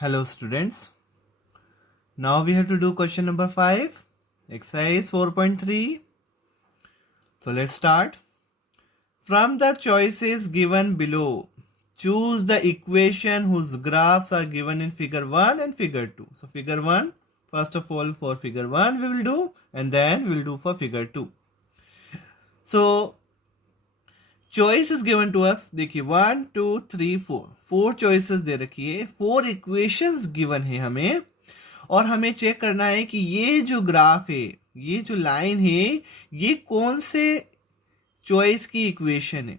Hello students. Now we have to do question number 5, exercise 4.3. So let's start. From the choices given below, choose the equation whose graphs are given in figure 1 and figure 2. So figure 1, first of all for figure 1 we will do, and then we will do for figure 2. So choice is given to us. देखिए 1 2 3 4 choices दे रखी है, 4 equations given है हमें, और हमें check करना है कि ये जो ग्राफ है, ये जो लाइन है, ये कौन से चॉइस की इक्वेशन है.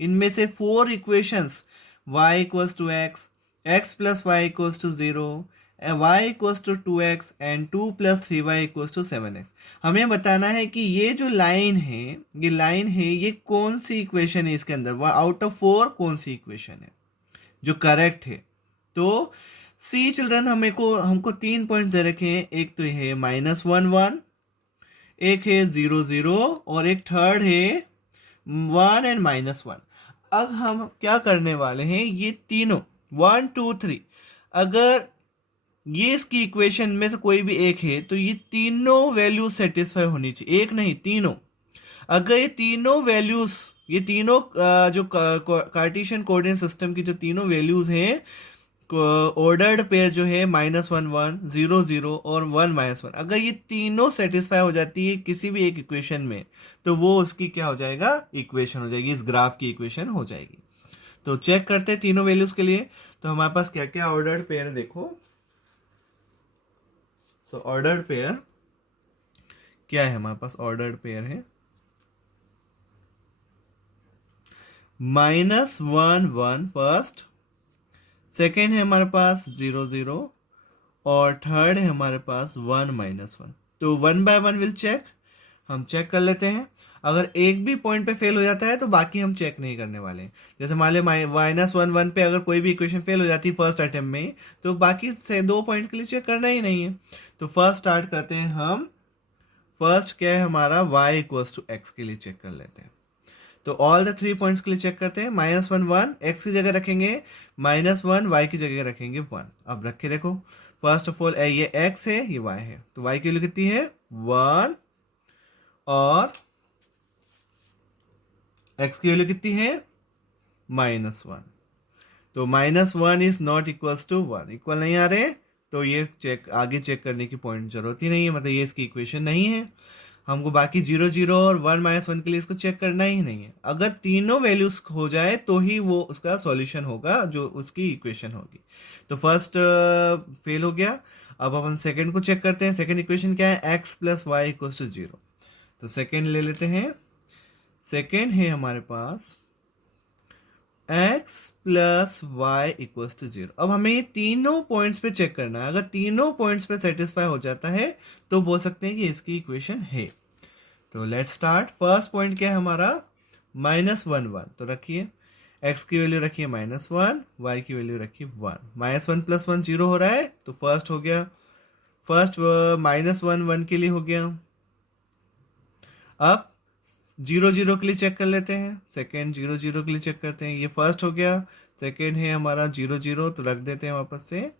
इनमें से 4 equations y equals to X, X plus Y equals to 0, y equals to 2x and 2 plus 3y equals to 7x. हमें बताना है कि ये जो लाइन है, ये कौन सी इक्वेशन है इसके अंदर, आउट ऑफ 4 कौन सी इक्वेशन है जो करेक्ट है. तो सी चिल्ड्रन हमको 3 पॉइंट दे रखे हैं. एक तो है -1 1, एक है 0 0, और एक थर्ड है 1 एंड -1. अब हम क्या करने वाले हैं, ये तीनों 1 2 3, अगर ये इसकी इक्वेशन में से कोई भी एक है तो ये तीनों वैल्यूज सेटिस्फाई होनी चाहिए, एक नहीं तीनों. अगर ये तीनों वैल्यूज, ये तीनों जो कार्टेशियन कोऑर्डिनेट सिस्टम की जो तीनों वैल्यूज हैं, ऑर्डर्ड पेयर जो है -1 1, 0 0 और 1 -1, अगर ये तीनों सेटिस्फाई हो जाती है किसी भी एक इक्वेशन में, तो वो उसकी क्या हो जाएगा, इक्वेशन हो जाएगी, इस ग्राफ की इक्वेशन हो जाएगी. तो चेक करते हैं तीनों वैल्यूज के लिए. तो हमारे पास क्या क्या ऑर्डर्ड पेयर देखो. सो ऑर्डर्ड पेयर क्या है, हमारे पास ऑर्डर्ड पेयर है -1 1 फर्स्ट, सेकेंड है हमारे पास 0 0, और थर्ड है हमारे पास 1 -1. तो 1 बाय 1 विल चेक, हम चेक कर लेते हैं. अगर एक भी पॉइंट पे फेल हो जाता है तो बाकी हम चेक नहीं करने वाले हैं. जैसे मान ली -1 1 पे अगर कोई भी इक्वेशन फेल हो जाती है फर्स्ट अटेम्प्ट में, तो बाकी से 2 पॉइंट के लिए चेक करना ही नहीं है. तो फर्स्ट स्टार्ट करते हैं हम. फर्स्ट क्या है हमारा, y इक्वल्स टू एक्स के लिए चेक कर लेते हैं. तो ऑल द 3 पॉइंट्स के लिए चेक करते हैं. -1 1 एक्स की जगह रखेंगे, -1 वाई की जगह रखेंगे 1. अब रखे देखो, फर्स्ट ऑफ ऑल ये x है, ये y है, तो y की वैल्यू कितनी है 1, और x की वैल्यू कितनी है -1. तो -1 is not equals to 1, equal नहीं आ रहे, तो ये आगे चेक करने की पॉइंट जरूरत ही नहीं है, मतलब ये इसकी इक्वेशन नहीं है. हमको बाकी 0 0 और 1 -1 के लिए इसको चेक करना ही नहीं है. अगर तीनों वैल्यूज हो जाए तो ही वो उसका सॉल्यूशन होगा, जो उसकी इक्वेशन होगी. तो फर्स्ट फेल हो गया. अब अपन सेकंड को चेक करते हैं. सेकंड इक्वेशन क्या है, x plus Y equals to 0. तो सेकंड ले लेते हैं. सेकंड है हमारे पास x plus Y equals to 0. अब हमें ये तीनों पॉइंट्स पे चेक करना है. अगर तीनों पॉइंट्स पे सेटिस्फाई हो जाता है तो बोल सकते हैं कि इसकी इक्वेशन है. तो लेट्स स्टार्ट. फर्स्ट पॉइंट क्या है हमारा, -1 1. तो रखिए x की वैल्यू रखिए -1, y की वैल्यू रखिए 1. -1 प्लस 1 0 हो रहा है, तो फर्स्ट हो गया. फर्स्ट -1 1 के लिए हो गया. अब 0 0 के लिए चेक कर लेते हैं. सेकेंड 0 0 के लिए चेक करते हैं. ये फर्स्ट हो गया. सेकेंड है हमारा 0 0, तो रख देते हैं वापस से.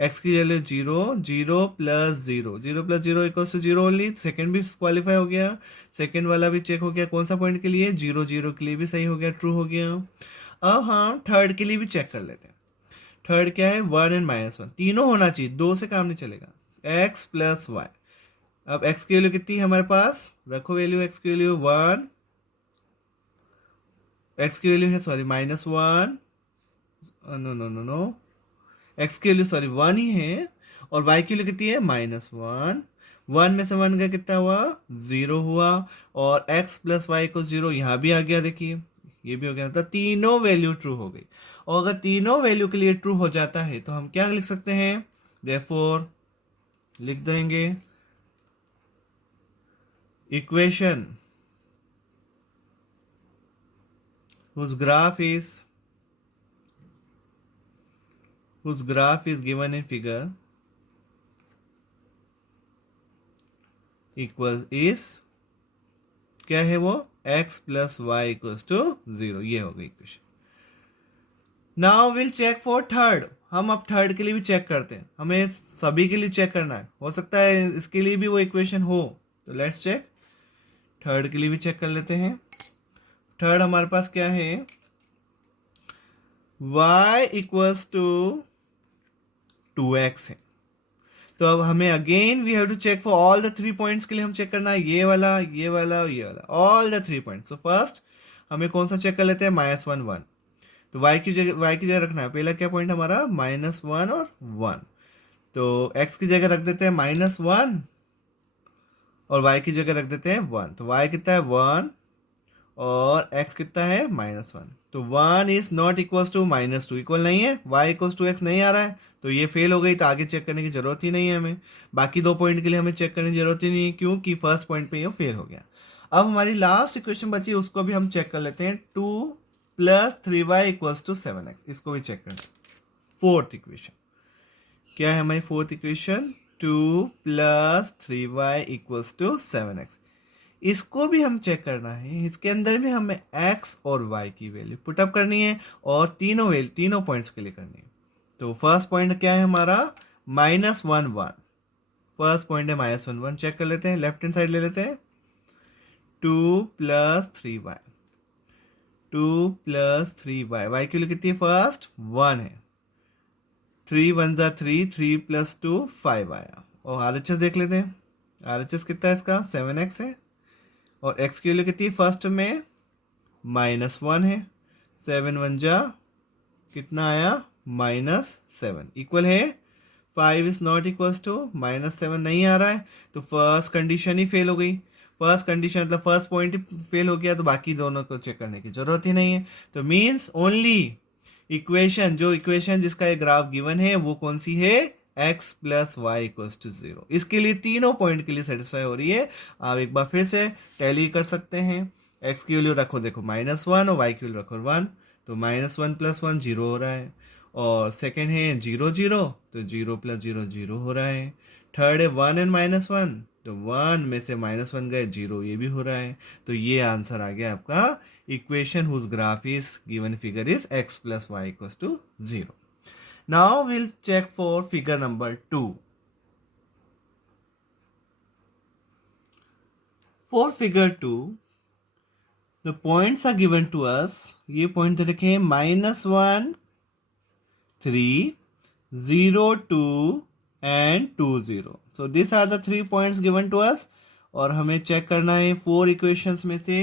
x की value 0 0 plus 0, 0 plus 0 equals to 0 only. Second भी क्वालिफाई हो गया. सेकेंड वाला भी चेक हो गया. कौन सा पॉइंट के लिए, 0 0 के लिए भी सही हो गया, ट्रू हो गया. अब हम थर्ड के लिए भी चेक कर लेते हैं. थर्ड क्या है, 1 एंड -1, तीनों होना चाहिए, 2 से काम नहीं चलेगा. x plus Y. अब x की वैल्यू कितनी है हमारे पास, रखो वैल्यू. x की वैल्यू 1, x की वैल्यू है sorry -1, no no no no, x की वैल्यू सॉरी 1 ही है, और y की वैल्यू कितनी है -1. 1 में से 1 का कितना हुआ, 0 हुआ, और x प्लस वाई को 0 यहाँ भी आ गया. देखिए ये भी हो गया. तो तीनों वैल्यू ट्रू हो गई. और अगर तीनों वैल्यू के लिए ट्रू हो जाता है तो हम क्या लिख सकते हैं, देयरफॉर लिख देंगे equation whose graph is given in figure equals is क्या है वो, x plus Y equals to 0. ये हो गई equation. Now will check for third. हम अब थर्ड के लिए भी चेक करते हैं, हमें सभी के लिए चेक करना है, हो सकता है इसके लिए भी वो इक्वेशन हो, तो लेट्स चेक। थर्ड के लिए भी चेक कर लेते हैं। थर्ड हमारे पास क्या है, y इक्वल्स टू 2x है। तो अब हमें again we have to check for all the 3 points के लिए हम चेक करना है, ये वाला, ये वाला, ये वाला, all the 3 points. So first हमें कौन सा चेक कर लेते हैं, -1 1। तो y की जगह रखना है, पहला क्या पॉइंट हमारा -1 और 1। तो x की जगह रख देते हैं -1 और y की जगह रख देते हैं 1। तो y कितना है 1 और x कितना है -1। तो 1 is not equals to -2, equal नहीं है, y इक्वल्स टू x नहीं आ रहा है, तो ये फेल हो गई। तो आगे चेक करने की जरूरत ही नहीं है हमें, बाकी 2 पॉइंट के लिए हमें चेक करने की जरूरत ही नहीं है, क्योंकि फर्स्ट पॉइंट पे ये फेल हो गया। अब हमारी लास्ट इक्वेशन बची, उसको भी हम चेक कर लेते हैं। 2 + 3y इक्वल्स टू 7x, इसको भी चेक करते हैं। फोर्थ इक्वेशन क्या है हमारी, fourth equation 2 + 3y equals to 7x, इसको भी हम चेक करना है। इसके अंदर भी हमें x और y की वैल्यू पुटअप करनी है और तीनों पॉइंट्स के लिए करनी है। तो फर्स्ट पॉइंट क्या है हमारा, -1 1। फर्स्ट पॉइंट है -1 1, चेक कर लेते हैं, लेफ्ट हैंड साइड ले लेते हैं। 2 + 3y, 2 + 3y, y की वैल्यू कितनी है, फर्स्ट 1 है, 3 1 = 3, 3 + 2 5 आया। और RHS देख लेते हैं, RHS कितना है इसका, 7x है, और x की वैल्यू कितनी है, फर्स्ट में -1 है, 7 1 जा कितना आया, -7, इक्वल है 5 इज नॉट इक्वल्स टू -7, नहीं आ रहा है, तो फर्स्ट कंडीशन ही फेल हो गई। फर्स्ट कंडीशन मतलब फर्स्ट पॉइंट ही फेल हो गया, तो बाकी दोनों को चेक करने की जरूरत ही नहीं है। तो मीन्स ओनली इक्वेशन, जो इक्वेशन जिसका ये ग्राफ गिवन है वो कौन सी है, x + y इक्वल्स टू 0। इसके लिए तीनों पॉइंट के लिए सेटिस्फाई हो रही है। आप एक बार फिर से टैली कर सकते हैं, x की वैल्यू रखो देखो -1 और y की वैल्यू रखो 1, तो -1 + 1 0 हो रहा है। और सेकेंड है 0 0, तो 0 + 0 0 हो रहा है। थर्ड है 1 एंड -1, तो 1 में से -1 गए 0, ये भी हो रहा है। तो ये आंसर आ गया आपका equation whose graph is given figure is x + y equals to 0। Now will check for figure number 2। For figure 2 the points are given to us, ये पॉइंट दे रखे हैं -1 3 0 2 and 2 0। so these are the 3 points given to us, और हमें check करना है 4 equations में से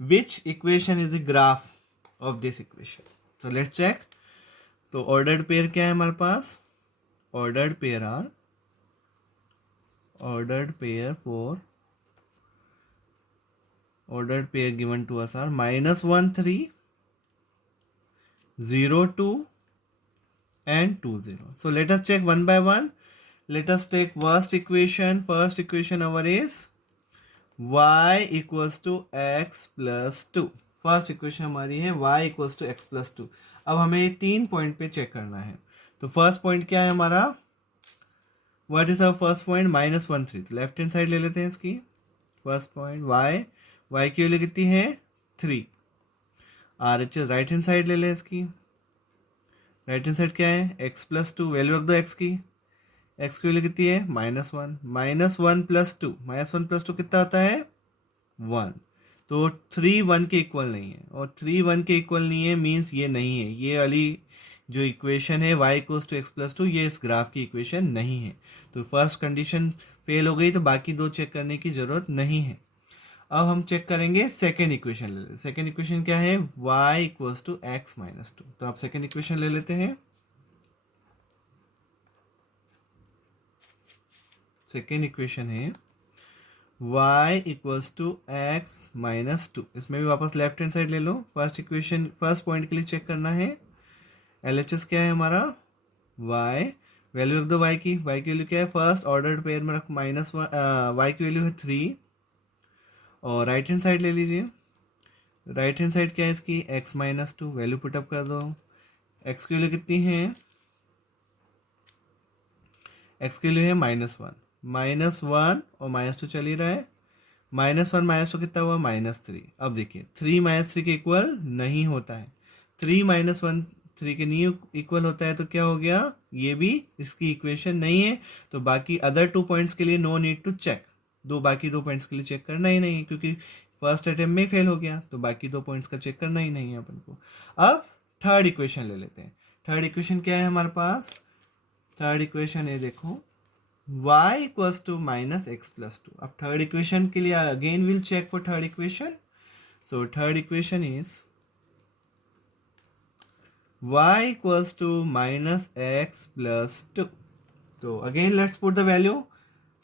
which equation is the graph of this equation। so let's check। तो ऑर्डर्ड पेयर क्या है हमारे पास, ordered pair are, ordered pair given to us are -1 3 0 2 and 2 0। so let us check one by one। let us take first equation our is y equals to x plus 2। First equation हमारी है y equals to x plus 2। अब हमें 3 point पे check करना है। तो first point क्या है हमारा, what is our first point, -1 3। तो लेफ्ट हैंड साइड ले लेते हैं इसकी, फर्स्ट पॉइंट y की वैल्यू कितनी है 3। RHS राइट हैंड साइड ले लें इसकी, राइट हैंड साइड क्या है x प्लस 2, वैल्यू रख दो x की, x की वैल्यू कितनी है -1, -1 + 2, -1 + 2 कितना आता है 1। तो 3 1 के इक्वल नहीं है, और 3 1 के इक्वल नहीं है मीन्स ये नहीं है, ये वाली जो इक्वेशन है y equals to x plus 2, ये इस ग्राफ की इक्वेशन नहीं है। तो फर्स्ट कंडीशन फेल हो गई, तो बाकी दो चेक करने की जरूरत नहीं है। अब हम चेक करेंगे सेकेंड इक्वेशन ले लेते। सेकेंड इक्वेशन क्या है, y equals to x minus 2। तो आप सेकेंड इक्वेशन ले लेते हैं। सेकेंड इक्वेशन है y equals to x minus 2। इसमें भी वापस लेफ्ट हैंड साइड ले लो। फर्स्ट इक्वेशन फर्स्ट पॉइंट के लिए चेक करना है। LHS क्या है हमारा, y, वैल्यू रख दो y की वैल्यू क्या है, फर्स्ट ऑर्डर पेयर में रख -1, y की वैल्यू है 3। और राइट हैंड साइड ले लीजिए, राइट हैंड साइड क्या है इसकी, x माइनस 2, वैल्यू पुटअप कर दो। x की वैल्यू कितनी है, x की वैल्यू है -1, -1 और -2 चल ही रहा है। -1 -2 कितना हुआ, -3। अब देखिए 3 -3 के इक्वल नहीं होता है। 3 -1 3 के नहीं इक्वल होता है तो क्या हो गया, ये भी इसकी इक्वेशन नहीं है। तो बाकी अदर 2 पॉइंट्स के लिए नो नीड टू चेक, बाकी 2 पॉइंट्स के लिए चेक करना ही नहीं है क्योंकि फर्स्ट अटेम्प्ट में फेल हो गया, तो बाकी 2 पॉइंट्स का चेक करना ही नहीं है अपन को। अब थर्ड इक्वेशन ले लेते हैं। थर्ड इक्वेशन क्या है हमारे पास, थर्ड इक्वेशन है देखो y equals to minus X plus two. अब थर्ड इक्वेशन के लिए again will check for third equation. So third equation is y equals to minus X plus two. तो again let's put the value,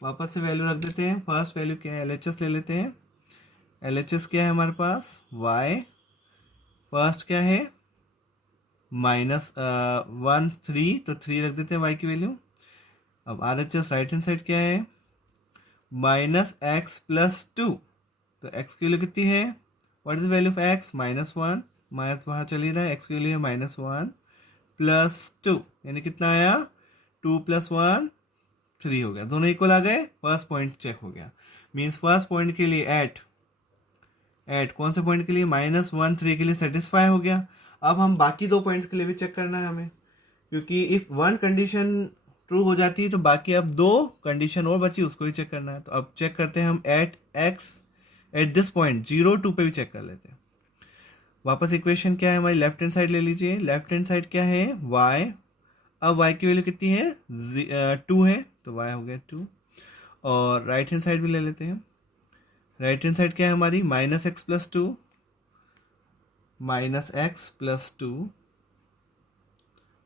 वापस से value रख देते हैं। First value क्या है, LHS ले लेते हैं। LHS क्या है हमारे पास, y, फर्स्ट क्या है माइनस 1 3, तो 3 रख देते हैं y की वैल्यू। अब RHS राइट हैंड साइड क्या है, माइनस एक्स प्लस टू, तो x की वैल्यू कितनी है, what is the value of x, -1, minus वहाँ चली रहा है, x की वैल्यू है -1 प्लस 2, यानी कितना आया 2 + 1 3 हो गया, दोनों इक्वल आ गए, फर्स्ट पॉइंट चेक हो गया। मीन्स फर्स्ट पॉइंट के लिए एट कौन से पॉइंट के लिए, -1 3 के लिए सेटिस्फाई हो गया। अब हम बाकी 2 पॉइंट्स के लिए भी चेक करना है हमें, क्योंकि इफ वन कंडीशन ट्रू हो जाती है तो बाकी अब 2 कंडीशन और बची, उसको भी चेक करना है। तो अब चेक करते हैं हम एट दिस पॉइंट 0 2 पे भी चेक कर लेते हैं। वापस इक्वेशन क्या है हमारी, लेफ्ट हैंड साइड ले लीजिए। लेफ्ट हैंड साइड क्या है y, अब y की वैल्यू कितनी है 2 है, तो y हो गया 2। और राइट हैंड साइड भी ले लेते हैं। राइट हैंड साइड क्या है हमारी, -x + 2, -x + 2,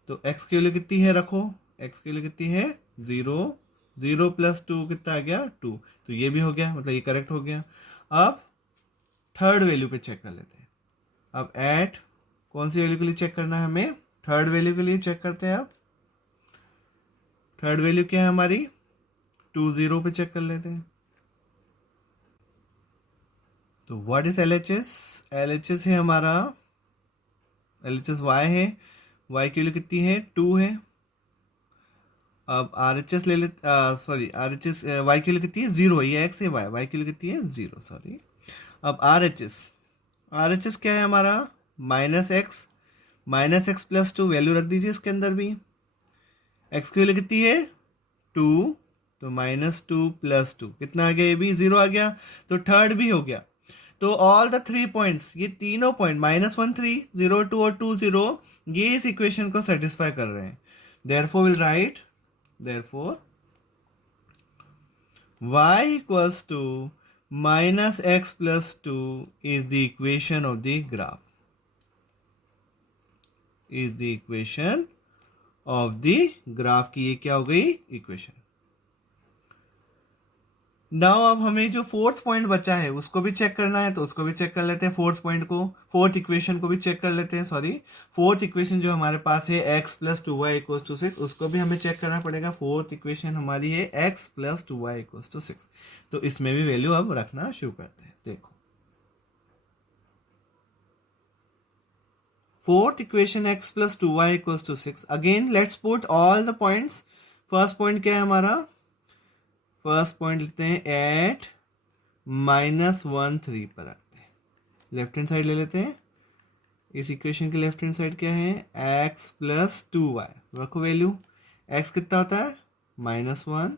तो x की वैल्यू कितनी है रखो, x की वैल्यू कितनी है 0, 0 + 2 कितना आ गया 2, तो ये भी हो गया, मतलब ये करेक्ट हो गया। अब थर्ड वैल्यू पे चेक कर लेते हैं। अब एट कौन सी वैल्यू के लिए चेक करना है हमें, थर्ड वैल्यू के लिए चेक करते हैं। अब थर्ड वैल्यू क्या है हमारी 2 0 पे चेक कर लेते हैं। तो व्हाट इज LHS, LHS है हमारा, LHS y है, y की वैल्यू कितनी है 2 है। अब RHS ले लेते, सॉरी RHS y की वैल्यू कितनी है 0 है, ये x है, y की वैल्यू कितनी है 0, सॉरी। अब RHS क्या है हमारा, -x + 2, वैल्यू रख दीजिए इसके अंदर भी। x की वैल्यू कितनी है 2, तो -2 + 2 कितना आ गया, ये भी 0 आ गया, तो थर्ड भी हो गया। तो ऑल द 3 पॉइंट्स, ये तीनों पॉइंट -1 3 0 2 और 2 0, ये इस इक्वेशन को सेटिस्फाई कर रहे हैं। Therefore will write, therefore y equals to -x + 2 is the equation of the graph, is the equation of the graph की ये क्या हो गई इक्वेशन। नाउ अब हमें जो फोर्थ पॉइंट बचा है उसको भी चेक करना है, तो उसको भी चेक कर लेते हैं। फोर्थ पॉइंट को, फोर्थ इक्वेशन को भी चेक कर लेते हैं। सॉरी, फोर्थ इक्वेशन जो हमारे पास है x + 2y = 6, उसको भी हमें चेक करना पड़ेगा। फोर्थ इक्वेशन हमारी है x + 2y = 6, तो इसमें भी वैल्यू अब रखना शुरू करते हैं। देखो fourth equation x + 2y = 6, again let's put all the points. First point क्या है हमारा, फर्स्ट पॉइंट लिखते हैं एट -1 3 पर रखते हैं। लेफ्ट हैंड साइड ले लेते हैं। इस इक्वेशन के लेफ्ट हैंड साइड क्या है, x + 2y, रखो वैल्यू। x कितना होता है -1,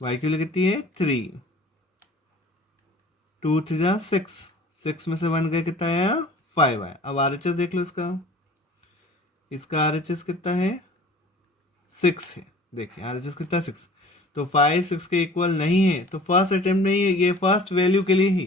y की वैल्यू कितनी है 3, 2 3 जा 6, 6 में से 1 गया, कितना आया 5 आया। अब RHS देख लो इसका, RHS कितना है 6 है। देखिए RHS कितना 6, तो 5 6 के इक्वल नहीं है, तो फर्स्ट अटेम्प्ट में ये फर्स्ट वैल्यू के लिए ही,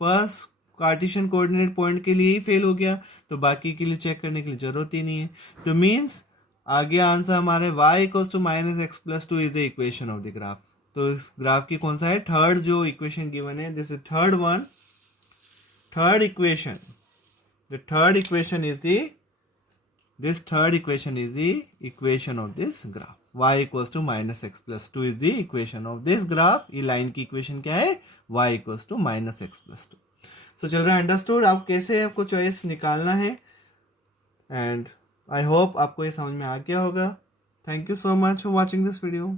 फर्स्ट कार्टेशियन कोऑर्डिनेट पॉइंट के लिए ही फेल हो गया, तो बाकी के लिए चेक करने की जरूरत ही नहीं है। तो मीन्स आगे आंसर हमारे y = -x + 2 is the equation of the graph. तो इस ग्राफ की कौन सा है, थर्ड जो इक्वेशन गिवन है, this is third one, third equation, the third equation is the, this third equation is the equation of this graph. y = -x + 2 is the equation of this graph. ये line की equation क्या है, y = -x + 2. सो चल रहा है, understood आप कैसे आपको चॉइस निकालना है, एंड आई होप आपको ये समझ में आ गया होगा। Thank you so much for watching this video.